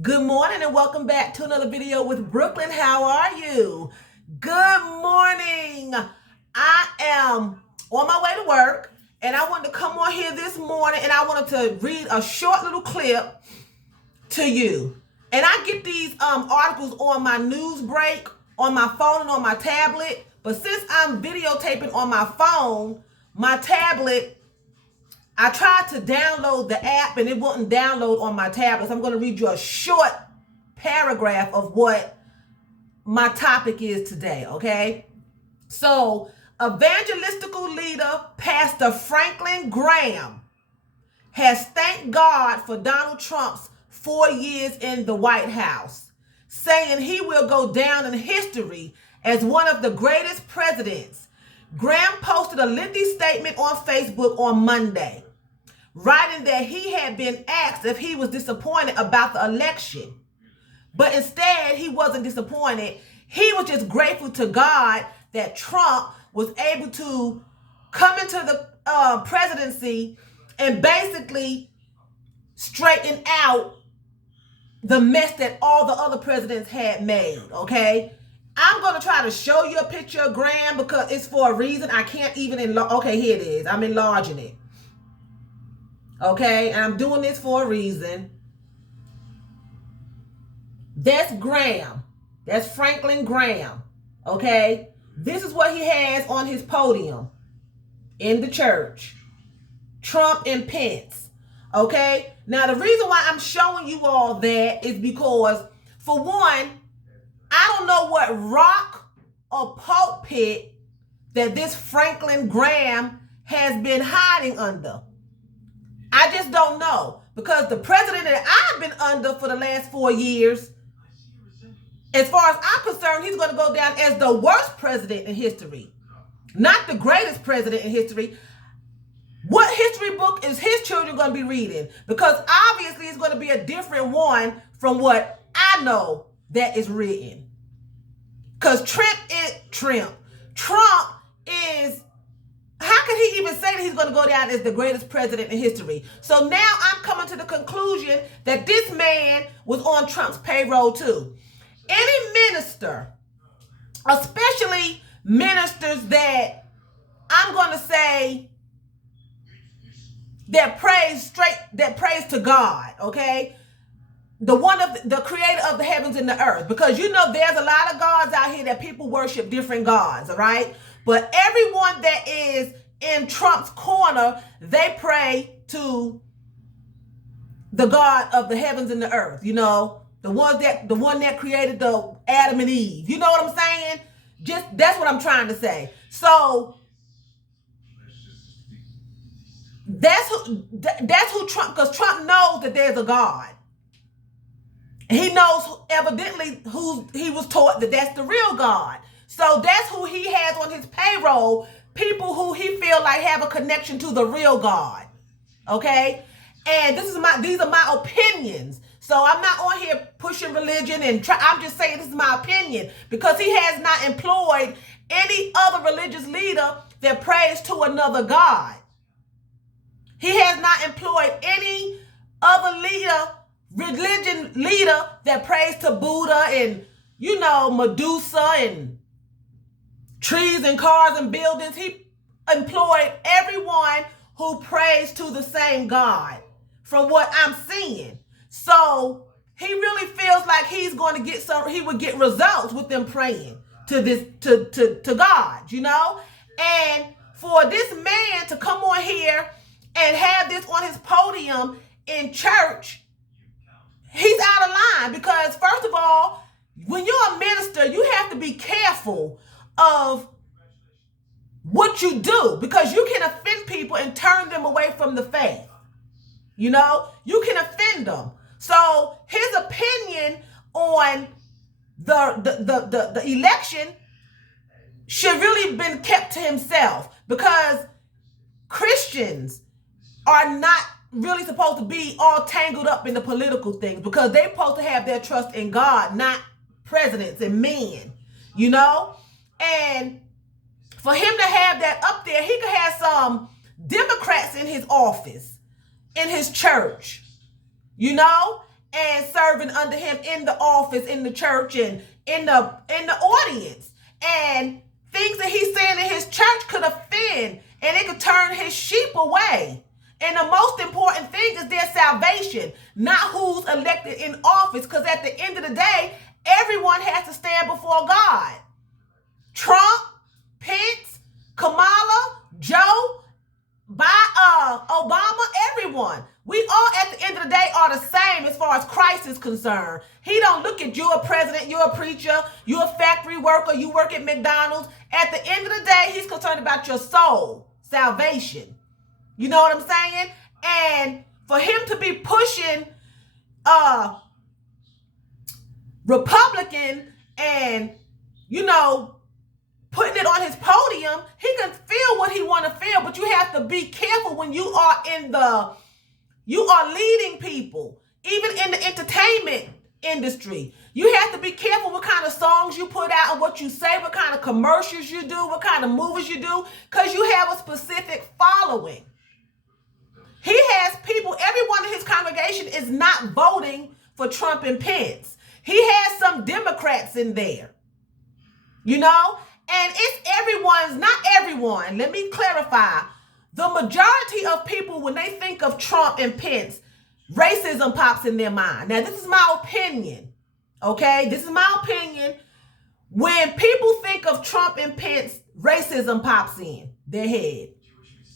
Good morning and welcome back to another video with Brooklyn. How are you? Good morning. I am on my way to work and I wanted to come on here this morning and I wanted to read a short little clip to you. And I get these articles on my news break, on my phone and on my tablet. But since I'm videotaping on my phone, my tablet, I tried to download the app and it wouldn't download on my tablet. So I'm going to read you a short paragraph of what my topic is today, okay? So, evangelistical leader Pastor Franklin Graham has thanked God for Donald Trump's 4 years in the White House, saying he will go down in history as one of the greatest presidents. Graham posted a lengthy statement on Facebook on Monday, writing that he had been asked if he was disappointed about the election. But instead, he wasn't disappointed. He was just grateful to God that Trump was able to come into the presidency and basically straighten out the mess that all the other presidents had made, okay? I'm going to try to show you a picture of Graham because it's for a reason. I can't even enlarge. Okay, here it is. I'm enlarging it. Okay, and I'm doing this for a reason. That's Graham. That's Franklin Graham. Okay, this is what he has on his podium in the church. Trump and Pence. Okay, now the reason why I'm showing you all that is because, for one, I don't know what rock or pulpit that this Franklin Graham has been hiding under. I just don't know, because the president that I've been under for the last 4 years, as far as I'm concerned, he's going to go down as the worst president in history, not the greatest president in history. What history book is his children going to be reading? Because obviously it's going to be a different one from what I know that is written. Because Trump is, how can he even say that he's going to go down as the greatest president in history? So now I'm coming to the conclusion that this man was on Trump's payroll too. Any minister, especially ministers that I'm going to say that praise to God, okay? The creator of the heavens and the earth. Because you know there's a lot of gods out here that people worship different gods, all right? But everyone that is in Trump's corner, they pray to the God of the heavens and the earth, you know? The one that created the Adam and Eve. You know what I'm saying? Just that's what I'm trying to say. So that's who Trump, because Trump knows that there's a God. He knows evidently who he was taught that that's the real God. So that's who he has on his payroll, people who he feel like have a connection to the real God. Okay? And these are my opinions. So I'm not on here pushing religion I'm just saying this is my opinion, because he has not employed any other religious leader that prays to another God. He has not employed any other religion leader that prays to Buddha and, you know, Medusa and trees and cars and buildings. He employed everyone who prays to the same God, from what I'm seeing. So he really feels like he's going to he would get results with them praying to God, you know? And for this man to come on here and have this on his podium in church, he's out of line. Because first of all, when you're a minister, you have to be careful of what you do, because you can offend people and turn them away from the faith. You know, you can offend them. So his opinion on the election should really have been kept to himself, because Christians are not really supposed to be all tangled up in the political things, because they're supposed to have their trust in God, not presidents and men, you know? And for him to have that up there, he could have some Democrats in his office, in his church, you know? and serving under him in the office, in the church, and in the audience. And things that he's saying in his church could offend, and it could turn his sheep away. And the most important thing is their salvation, not who's elected in office, because at the end of the day, everyone has to stand before God. Trump, Pence, Kamala, Joe, Obama, everyone. We all at the end of the day are the same as far as Christ is concerned. He don't look at you a president, you're a preacher, you're a factory worker, you work at McDonald's. At the end of the day, he's concerned about your soul, salvation. You know what I'm saying? And for him to be pushing Republican and, putting it on his podium, he can feel what he want to feel, but you have to be careful when you are leading people, even in the entertainment industry. You have to be careful what kind of songs you put out and what you say, what kind of commercials you do, what kind of movies you do, because you have a specific following. He has people, everyone in his congregation is not voting for Trump and Pence. He has some Democrats in there, and it's everyone's, not everyone. Let me clarify. The majority of people, when they think of Trump and Pence, racism pops in their mind. Now, this is my opinion, okay? This is my opinion. When people think of Trump and Pence, racism pops in their head,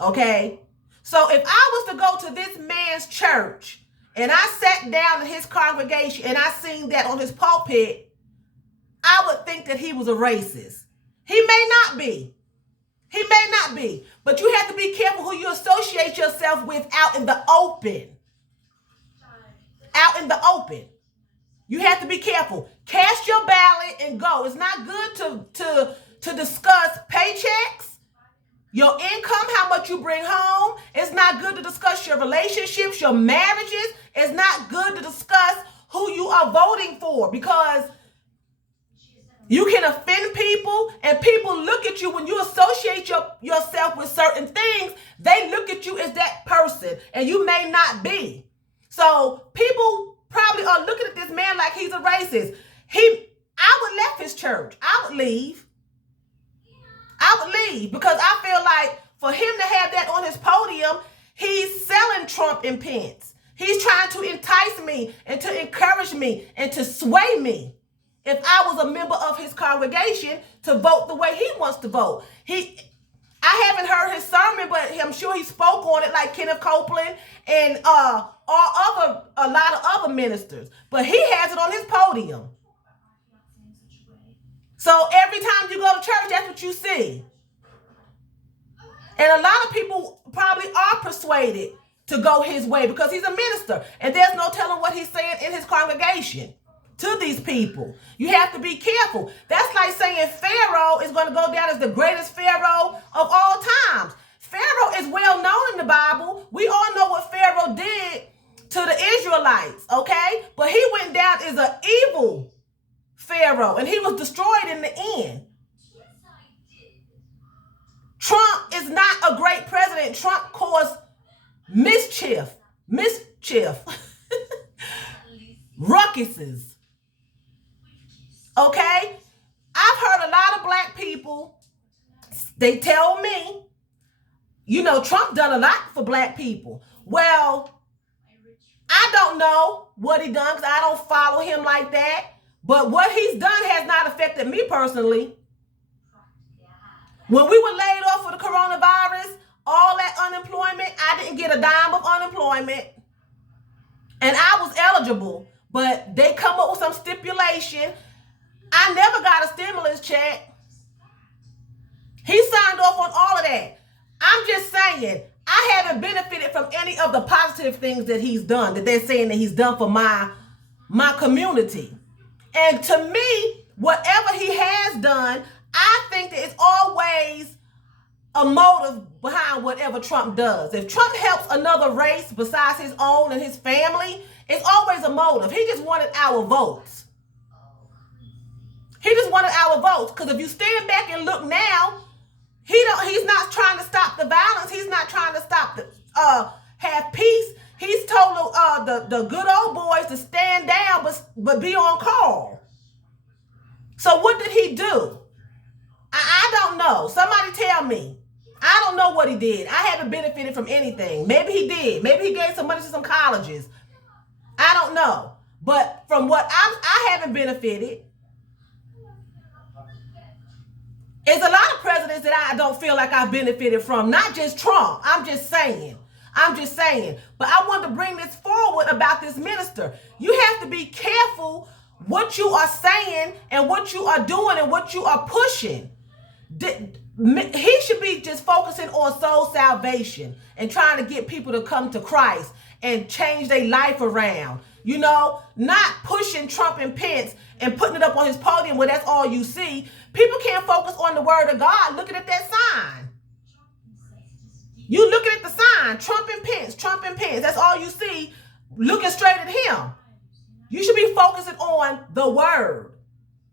okay? So if I was to go to this man's church and I sat down in his congregation and I seen that on his pulpit, I would think that he was a racist. He may not be. He may not be. But you have to be careful who you associate yourself with out in the open. Out in the open. You have to be careful. Cast your ballot and go. It's not good to discuss paychecks, your income, how much you bring home. It's not good to discuss your relationships, your marriages. It's not good to discuss who you are voting for, because you can offend people, and people look at you when you associate yourself with certain things. They look at you as that person, and you may not be. So people probably are looking at this man like he's a racist. I would left his church. I would leave. Because I feel like for him to have that on his podium, he's selling Trump and Pence. He's trying to entice me and to encourage me and to sway me, if I was a member of his congregation, to vote the way he wants to vote. I haven't heard his sermon, but I'm sure he spoke on it, like Kenneth Copeland and a lot of other ministers. But he has it on his podium. So every time you go to church, that's what you see. And a lot of people probably are persuaded to go his way because he's a minister, and there's no telling what he's saying in his congregation to these people. You have to be careful. That's like saying Pharaoh is going to go down as the greatest Pharaoh of all times. Pharaoh is well known in the Bible. We all know what Pharaoh did to the Israelites, okay? But he went down as an evil Pharaoh, and he was destroyed in the end. Trump is not a great president. Trump caused mischief, ruckuses. Okay? I've heard a lot of black people, they tell me, Trump done a lot for black people. Well, I don't know what he done because I don't follow him like that. But what he's done has not affected me personally. When we were laid off for the coronavirus, all that unemployment, I didn't get a dime of unemployment. And I was eligible, but they come up with some stipulation. I never got a stimulus check. He signed off on all of that. I'm just saying, I haven't benefited from any of the positive things that he's done, that they're saying that he's done for my community. And to me, whatever he has done, I think that it's always a motive behind whatever Trump does. If Trump helps another race besides his own and his family, it's always a motive. He just wanted our votes. He just wanted our votes. Because if you stand back and look now, he's not trying to stop the violence. He's not trying to stop have peace. He's told the good old boys to stand but be on call. So what did he do? I don't know. Somebody tell me. I don't know what he did. I haven't benefited from anything. Maybe he did. Maybe he gave some money to some colleges. I don't know. But from what I haven't benefited. There's a lot of presidents that I don't feel like I've benefited from. Not just Trump. I'm just saying. But I want to bring this forward about this minister. You have to be careful what you are saying and what you are doing and what you are pushing. He should be just focusing on soul salvation and trying to get people to come to Christ and change their life around. You know, not pushing Trump and Pence and putting it up on his podium where that's all you see. People can't focus on the word of God looking at that sign. You looking at the sign, Trump and Pence, that's all you see, looking straight at him. You should be focusing on the word.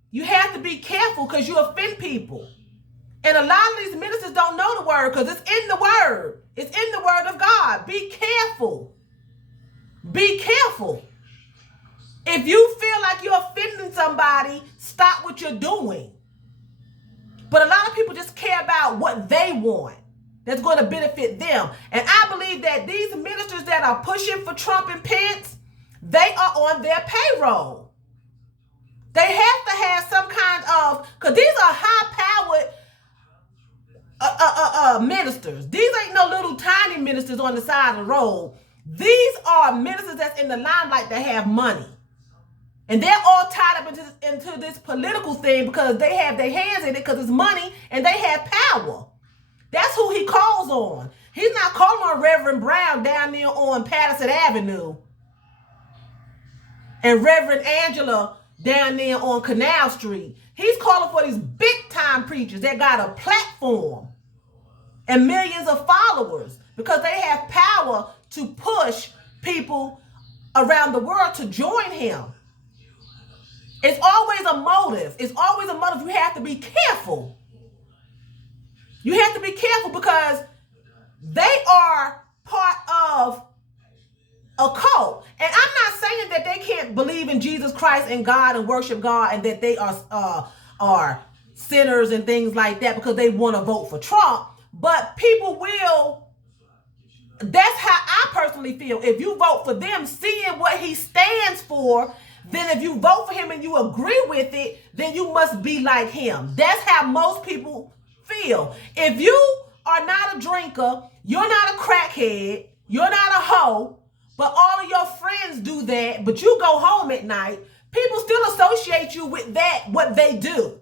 You have to be careful because you offend people. And a lot of these ministers don't know the word because it's in the word. It's in the word of God. Be careful. Be careful. If you feel like you're offending somebody, stop what you're doing. But a lot of people just care about what they want that's going to benefit them. And I believe that these ministers that are pushing for Trump and Pence, they are on their payroll. They have to have some kind of, because these are high-powered ministers. These ain't no little tiny ministers on the side of the road. These are ministers that's in the limelight that have money. And they're all tied up into this political thing because they have their hands in it because it's money and they have power. That's who he calls on. He's not calling on Reverend Brown down there on Patterson Avenue and Reverend Angela down there on Canal Street. He's calling for these big time preachers that got a platform and millions of followers because they have power to push people around the world to join him. It's always a motive. It's always a motive. You have to be careful. You have to be careful because they are part of a cult. And I'm not saying that they can't believe in Jesus Christ and God and worship God and that they are sinners and things like that because they want to vote for Trump. But people will, that's how I personally feel. If you vote for them, seeing what he stands for, then if you vote for him and you agree with it, then you must be like him. That's how most people feel. If you are not a drinker, you're not a crackhead, you're not a hoe, but all of your friends do that, but you go home at night, people still associate you with that, what they do.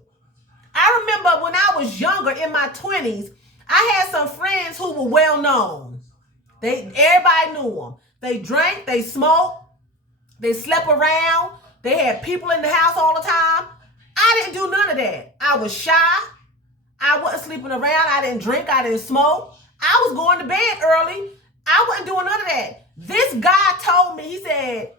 I remember when I was younger, in my 20s, I had some friends who were well known. Everybody knew them. They drank, they smoked, they slept around, they had people in the house all the time. I didn't do none of that. I was shy. I wasn't sleeping around. I didn't drink. I didn't smoke. I was going to bed early. I wasn't doing none of that. This guy told me, he said,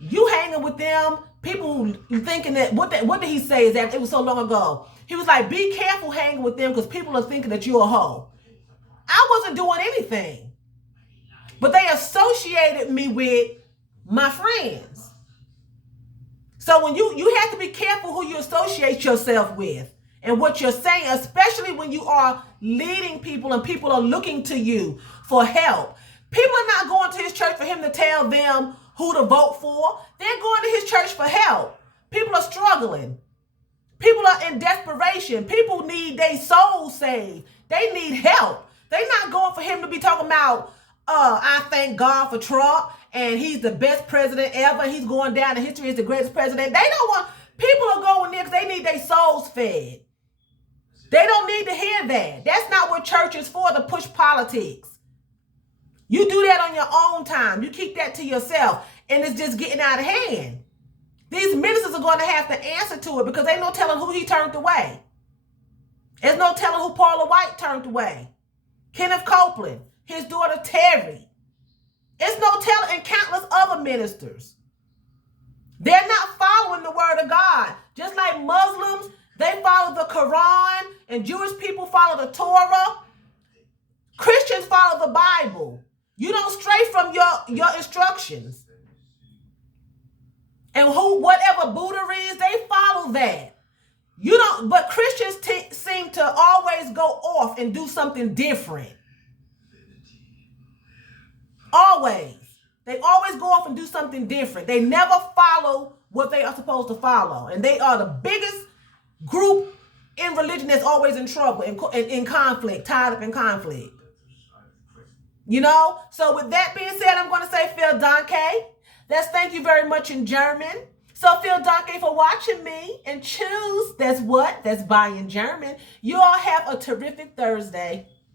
you hanging with them, people thinking that, what did he say? Is that it was so long ago. He was like, be careful hanging with them because people are thinking that you're a hoe. I wasn't doing anything. But they associated me with my friends. So when you have to be careful who you associate yourself with and what you're saying, especially when you are leading people and people are looking to you for help. People are not going to his church for him to tell them who to vote for. They're going to his church for help. People are struggling. People are in desperation. People need their soul saved. They need help. They're not going for him to be talking about, I thank God for Trump and he's the best president ever. He's going down in history as the greatest president. They don't want, people are going there because they need their souls fed. They don't need to hear that. That's not what church is for, to push politics. You do that on your own time. You keep that to yourself, and it's just getting out of hand. These ministers are going to have to answer to it because ain't no telling who he turned away. There's no telling who Paula White turned away. Kenneth Copeland, his daughter Terry. It's no telling, and countless other ministers. They're not following the word of God. Just like Muslims, they follow the Quran, and Jewish people follow the Torah. Christians follow the Bible. You don't stray from your instructions. And whatever Buddha is, they follow that. You don't, but Christians seem to always go off and do something different. Always. They always go off and do something different. They never follow what they are supposed to follow. And they are the biggest group in religion that's always in trouble, in conflict, tied up in conflict. You know? So with that being said, I'm going to say Phil Danke. That's thank you very much in German. So Phil Danke for watching me, and choose. That's what? That's bye in German. You all have a terrific Thursday.